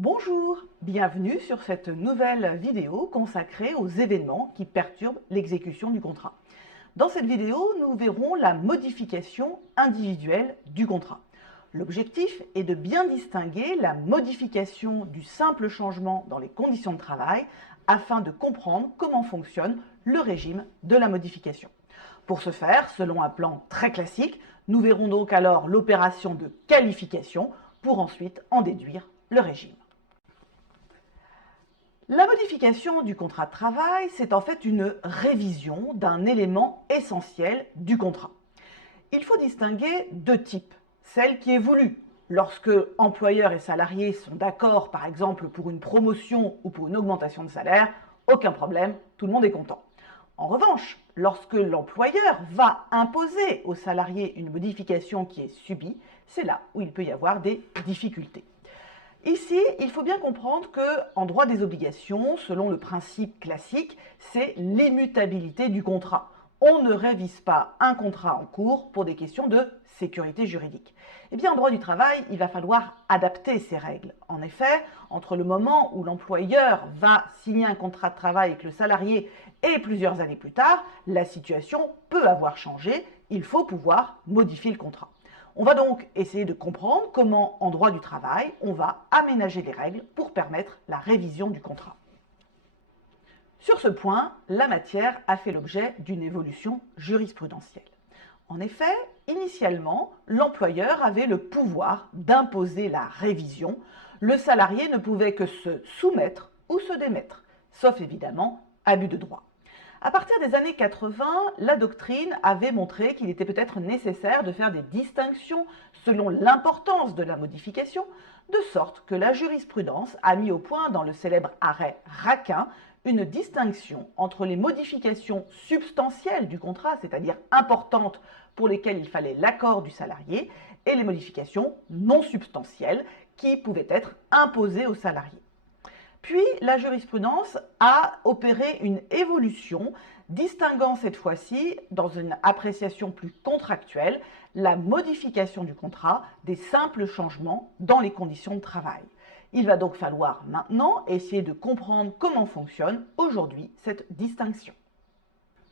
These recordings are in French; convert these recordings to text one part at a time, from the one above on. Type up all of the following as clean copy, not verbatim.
Bonjour, bienvenue sur cette nouvelle vidéo consacrée aux événements qui perturbent l'exécution du contrat. Dans cette vidéo, nous verrons la modification individuelle du contrat. L'objectif est de bien distinguer la modification du simple changement dans les conditions de travail afin de comprendre comment fonctionne le régime de la modification. Pour ce faire, selon un plan très classique, nous verrons donc alors l'opération de qualification pour ensuite en déduire le régime. La modification du contrat de travail, c'est en fait une révision d'un élément essentiel du contrat. Il faut distinguer deux types. Celle qui est voulue, lorsque employeur et salarié sont d'accord, par exemple pour une promotion ou pour une augmentation de salaire, aucun problème, tout le monde est content. En revanche, lorsque l'employeur va imposer au salarié une modification qui est subie, c'est là où il peut y avoir des difficultés. Ici, il faut bien comprendre qu'en droit des obligations, selon le principe classique, c'est l'immutabilité du contrat. On ne révise pas un contrat en cours pour des questions de sécurité juridique. Eh bien, en droit du travail, il va falloir adapter ces règles. En effet, entre le moment où l'employeur va signer un contrat de travail avec le salarié et plusieurs années plus tard, la situation peut avoir changé. Il faut pouvoir modifier le contrat. On va donc essayer de comprendre comment, en droit du travail, on va aménager les règles pour permettre la révision du contrat. Sur ce point, la matière a fait l'objet d'une évolution jurisprudentielle. En effet, initialement, l'employeur avait le pouvoir d'imposer la révision. Le salarié ne pouvait que se soumettre ou se démettre, sauf évidemment abus de droit. À partir des années 80, la doctrine avait montré qu'il était peut-être nécessaire de faire des distinctions selon l'importance de la modification, de sorte que la jurisprudence a mis au point dans le célèbre arrêt Raquin une distinction entre les modifications substantielles du contrat, c'est-à-dire importantes pour lesquelles il fallait l'accord du salarié, et les modifications non substantielles qui pouvaient être imposées au salarié. Puis, la jurisprudence a opéré une évolution, distinguant cette fois-ci, dans une appréciation plus contractuelle, la modification du contrat des simples changements dans les conditions de travail. Il va donc falloir maintenant essayer de comprendre comment fonctionne aujourd'hui cette distinction.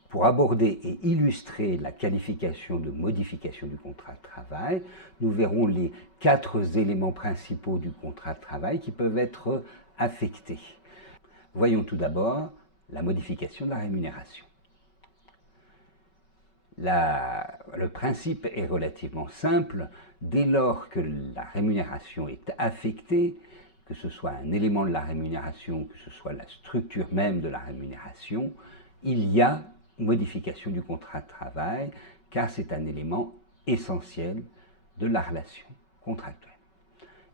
Pour aborder et illustrer la qualification de modification du contrat de travail, nous verrons les 4 éléments principaux du contrat de travail qui peuvent être affectés. Voyons tout d'abord la modification de la rémunération. Le principe est relativement simple. Dès lors que la rémunération est affectée, que ce soit un élément de la rémunération, que ce soit la structure même de la rémunération, il y a modification du contrat de travail, car c'est un élément essentiel de la relation contractuelle.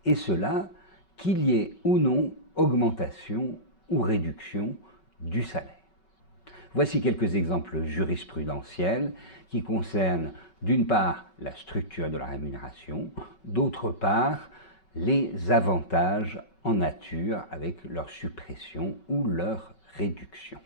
Et cela, qu'il y ait ou non augmentation ou réduction du salaire. Voici quelques exemples jurisprudentiels qui concernent d'une part la structure de la rémunération, d'autre part les avantages en nature avec leur suppression ou leur réduction.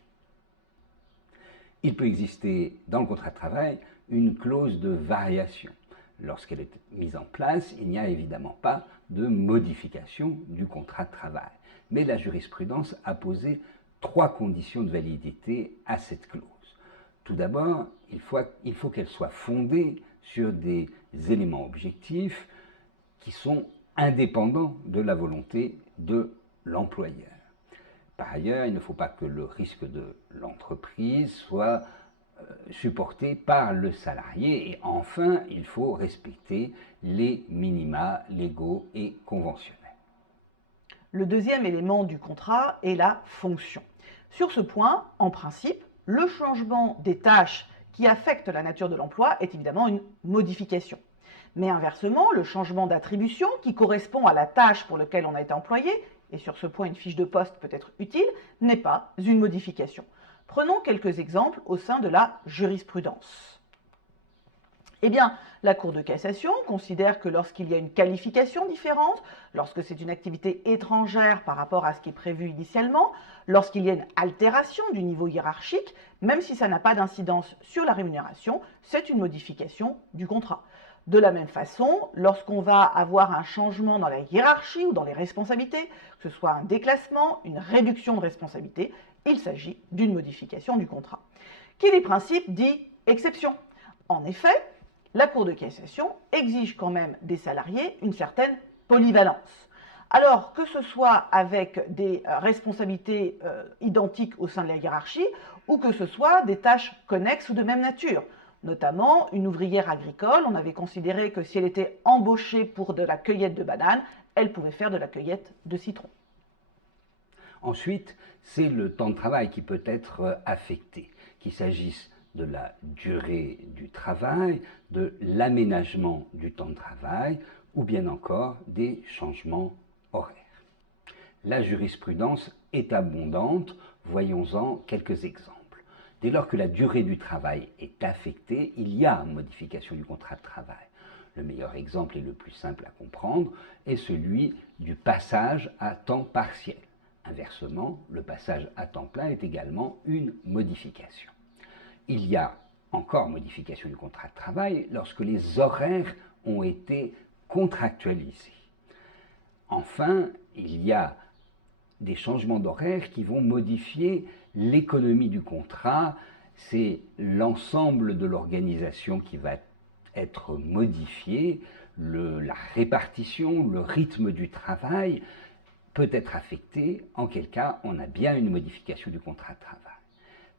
Il peut exister dans le contrat de travail une clause de variation. Lorsqu'elle est mise en place, il n'y a évidemment pas de modification du contrat de travail. Mais la jurisprudence a posé 3 conditions de validité à cette clause. Tout d'abord, il faut qu'elle soit fondée sur des éléments objectifs qui sont indépendants de la volonté de l'employeur. Par ailleurs, il ne faut pas que le risque de l'entreprise soit supporté par le salarié. Et enfin, il faut respecter les minima légaux et conventionnels. Le deuxième élément du contrat est la fonction. Sur ce point, en principe, le changement des tâches qui affectent la nature de l'emploi est évidemment une modification. Mais inversement, le changement d'attribution qui correspond à la tâche pour laquelle on a été employé, et sur ce point une fiche de poste peut être utile, n'est pas une modification. Prenons quelques exemples au sein de la jurisprudence. Eh bien, la Cour de cassation considère que lorsqu'il y a une qualification différente, lorsque c'est une activité étrangère par rapport à ce qui est prévu initialement, lorsqu'il y a une altération du niveau hiérarchique, même si ça n'a pas d'incidence sur la rémunération, c'est une modification du contrat. De la même façon, lorsqu'on va avoir un changement dans la hiérarchie ou dans les responsabilités, que ce soit un déclassement, une réduction de responsabilité, il s'agit d'une modification du contrat. Qui dit principe dit exception. En effet, la Cour de cassation exige quand même des salariés une certaine polyvalence. Alors que ce soit avec des responsabilités identiques au sein de la hiérarchie ou que ce soit des tâches connexes ou de même nature. Notamment, une ouvrière agricole, on avait considéré que si elle était embauchée pour de la cueillette de bananes, elle pouvait faire de la cueillette de citron. Ensuite, c'est le temps de travail qui peut être affecté, qu'il s'agisse de la durée du travail, de l'aménagement du temps de travail ou bien encore des changements horaires. La jurisprudence est abondante, voyons-en quelques exemples. Dès lors que la durée du travail est affectée, il y a modification du contrat de travail. Le meilleur exemple et le plus simple à comprendre est celui du passage à temps partiel. Inversement, le passage à temps plein est également une modification. Il y a encore modification du contrat de travail lorsque les horaires ont été contractualisés. Enfin, il y a des changements d'horaire qui vont modifier l'économie du contrat. C'est l'ensemble de l'organisation qui va être modifié, la répartition, le rythme du travail peut être affecté, en quel cas on a bien une modification du contrat de travail.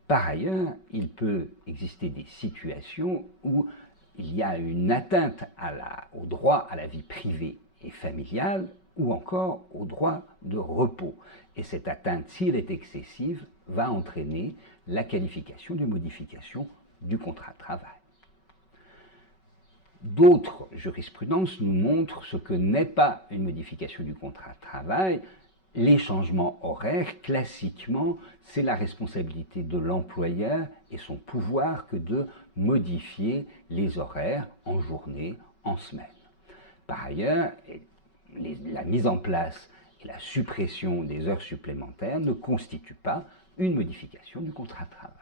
Par ailleurs, il peut exister des situations où il y a une atteinte au droit à la vie privée et familiale ou encore au droit de repos. Et cette atteinte, si elle est excessive, va entraîner la qualification de modification du contrat de travail. D'autres jurisprudences nous montrent ce que n'est pas une modification du contrat de travail. Les changements horaires, classiquement, c'est la responsabilité de l'employeur et son pouvoir que de modifier les horaires en journée, en semaine. Par ailleurs, la mise en place et la suppression des heures supplémentaires ne constituent pas une modification du contrat de travail.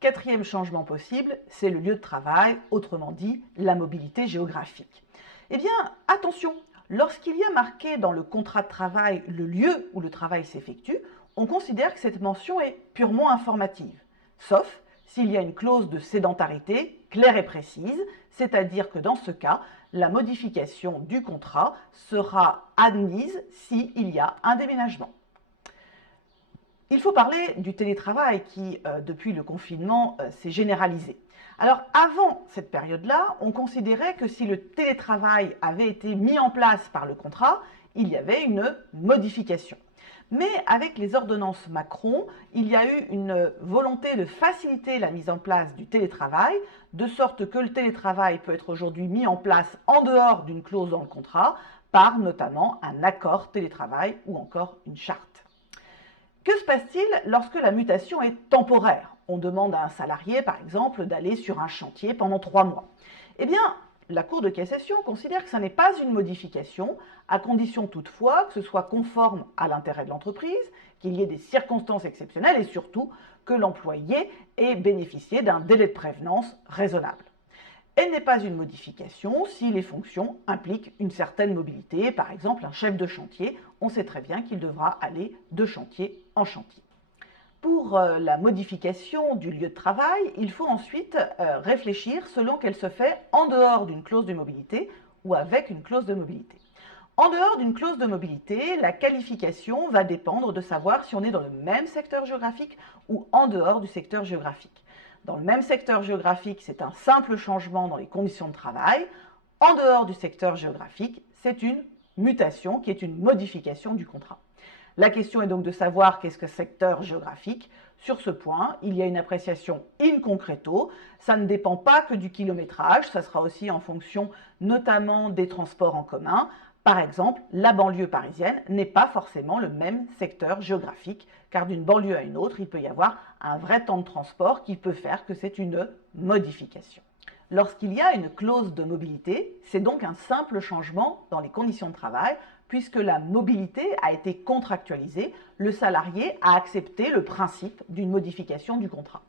Quatrième changement possible, c'est le lieu de travail, autrement dit la mobilité géographique. Eh bien, attention, lorsqu'il y a marqué dans le contrat de travail le lieu où le travail s'effectue, on considère que cette mention est purement informative, sauf s'il y a une clause de sédentarité claire et précise, c'est-à-dire que dans ce cas, la modification du contrat sera admise s'il y a un déménagement. Il faut parler du télétravail qui, depuis le confinement, s'est généralisé. Alors, avant cette période-là, on considérait que si le télétravail avait été mis en place par le contrat, il y avait une modification. Mais avec les ordonnances Macron, il y a eu une volonté de faciliter la mise en place du télétravail, de sorte que le télétravail peut être aujourd'hui mis en place en dehors d'une clause dans le contrat, par notamment un accord télétravail ou encore une charte. Que se passe-t-il lorsque la mutation est temporaire? On demande à un salarié, par exemple, d'aller sur un chantier pendant 3 mois. Eh bien, la Cour de cassation considère que ce n'est pas une modification, à condition toutefois que ce soit conforme à l'intérêt de l'entreprise, qu'il y ait des circonstances exceptionnelles et surtout que l'employé ait bénéficié d'un délai de prévenance raisonnable. Elle n'est pas une modification si les fonctions impliquent une certaine mobilité. Par exemple, un chef de chantier, on sait très bien qu'il devra aller de chantier en chantier. Pour la modification du lieu de travail, il faut ensuite réfléchir selon qu'elle se fait en dehors d'une clause de mobilité ou avec une clause de mobilité. En dehors d'une clause de mobilité, la qualification va dépendre de savoir si on est dans le même secteur géographique ou en dehors du secteur géographique. Dans le même secteur géographique, c'est un simple changement dans les conditions de travail. En dehors du secteur géographique, c'est une mutation qui est une modification du contrat. La question est donc de savoir qu'est-ce que secteur géographique. Sur ce point, il y a une appréciation in concreto. Ça ne dépend pas que du kilométrage, ça sera aussi en fonction notamment des transports en commun. Par exemple, la banlieue parisienne n'est pas forcément le même secteur géographique, car d'une banlieue à une autre, il peut y avoir un vrai temps de transport qui peut faire que c'est une modification. Lorsqu'il y a une clause de mobilité, c'est donc un simple changement dans les conditions de travail, puisque la mobilité a été contractualisée, le salarié a accepté le principe d'une modification du contrat.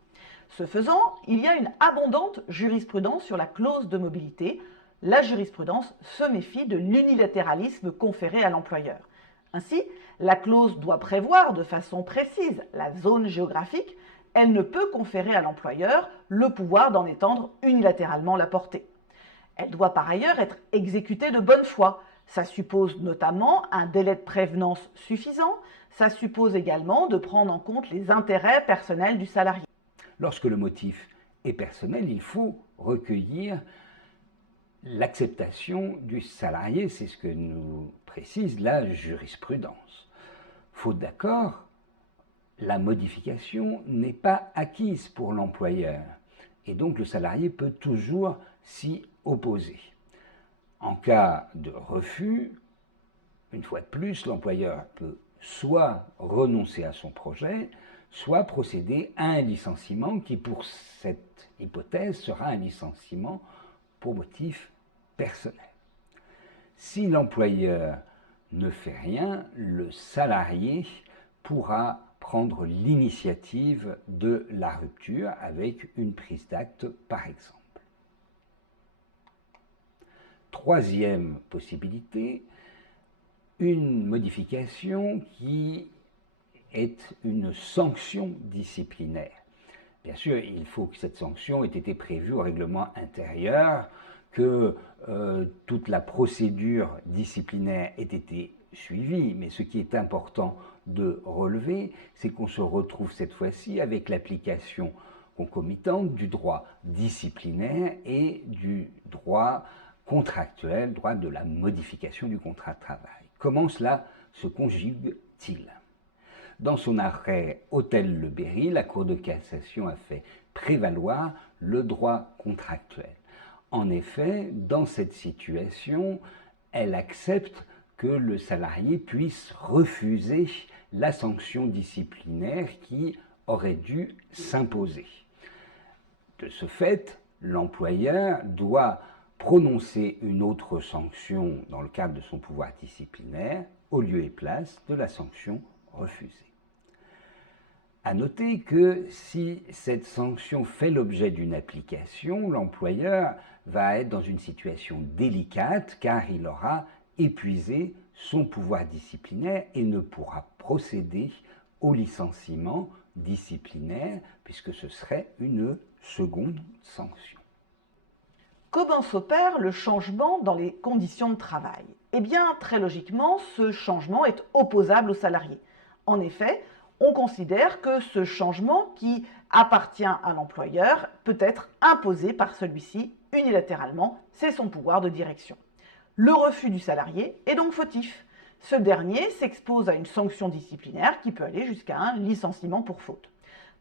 Ce faisant, il y a une abondante jurisprudence sur la clause de mobilité. La jurisprudence se méfie de l'unilatéralisme conféré à l'employeur. Ainsi, la clause doit prévoir de façon précise la zone géographique. Elle ne peut conférer à l'employeur le pouvoir d'en étendre unilatéralement la portée. Elle doit par ailleurs être exécutée de bonne foi. Ça suppose notamment un délai de prévenance suffisant. Ça suppose également de prendre en compte les intérêts personnels du salarié. Lorsque le motif est personnel, il faut recueillir l'acceptation du salarié, c'est ce que nous précise la jurisprudence. Faute d'accord, la modification n'est pas acquise pour l'employeur et donc le salarié peut toujours s'y opposer. En cas de refus, une fois de plus, l'employeur peut soit renoncer à son projet, soit procéder à un licenciement qui, pour cette hypothèse, sera un licenciement pour motif personnel. Si l'employeur ne fait rien, le salarié pourra prendre l'initiative de la rupture avec une prise d'acte, par exemple. Troisième possibilité, une modification qui est une sanction disciplinaire. Bien sûr, il faut que cette sanction ait été prévue au règlement intérieur, que toute la procédure disciplinaire ait été suivie, mais ce qui est important de relever, c'est qu'on se retrouve cette fois-ci avec l'application concomitante du droit disciplinaire et du droit contractuel, droit de la modification du contrat de travail. Comment cela se conjugue-t-il ? Dans son arrêt Hôtel Le Berry, la Cour de cassation a fait prévaloir le droit contractuel. En effet, dans cette situation, elle accepte que le salarié puisse refuser la sanction disciplinaire qui aurait dû s'imposer. De ce fait, l'employeur doit prononcer une autre sanction dans le cadre de son pouvoir disciplinaire au lieu et place de la sanction refusée. À noter que si cette sanction fait l'objet d'une application, l'employeur va être dans une situation délicate car il aura épuisé son pouvoir disciplinaire et ne pourra procéder au licenciement disciplinaire puisque ce serait une seconde sanction. Comment s'opère le changement dans les conditions de travail? Eh bien, très logiquement, ce changement est opposable au salarié. En effet, on considère que ce changement qui appartient à l'employeur peut être imposé par celui-ci unilatéralement, c'est son pouvoir de direction. Le refus du salarié est donc fautif. Ce dernier s'expose à une sanction disciplinaire qui peut aller jusqu'à un licenciement pour faute.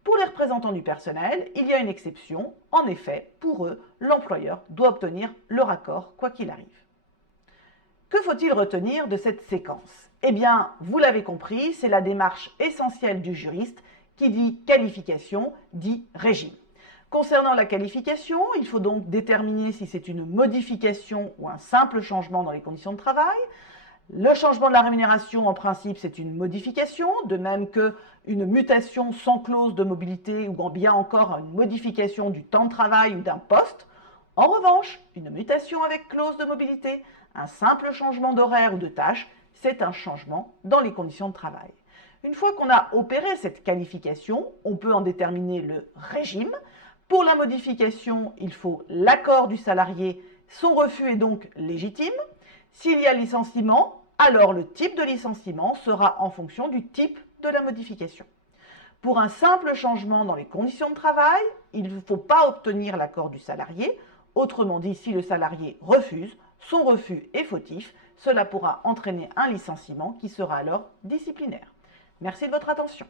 Pour les représentants du personnel, il y a une exception. En effet, pour eux, l'employeur doit obtenir leur accord quoi qu'il arrive. Que faut-il retenir de cette séquence? Eh bien, vous l'avez compris, c'est la démarche essentielle du juriste qui dit qualification, dit régime. Concernant la qualification, il faut donc déterminer si c'est une modification ou un simple changement dans les conditions de travail. Le changement de la rémunération, en principe, c'est une modification, de même qu'une mutation sans clause de mobilité ou bien encore une modification du temps de travail ou d'un poste. En revanche, une mutation avec clause de mobilité, un simple changement d'horaire ou de tâche, c'est un changement dans les conditions de travail. Une fois qu'on a opéré cette qualification, on peut en déterminer le régime. Pour la modification, il faut l'accord du salarié, son refus est donc légitime. S'il y a licenciement, alors le type de licenciement sera en fonction du type de la modification. Pour un simple changement dans les conditions de travail, il ne faut pas obtenir l'accord du salarié. Autrement dit, si le salarié refuse, son refus est fautif, cela pourra entraîner un licenciement qui sera alors disciplinaire. Merci de votre attention.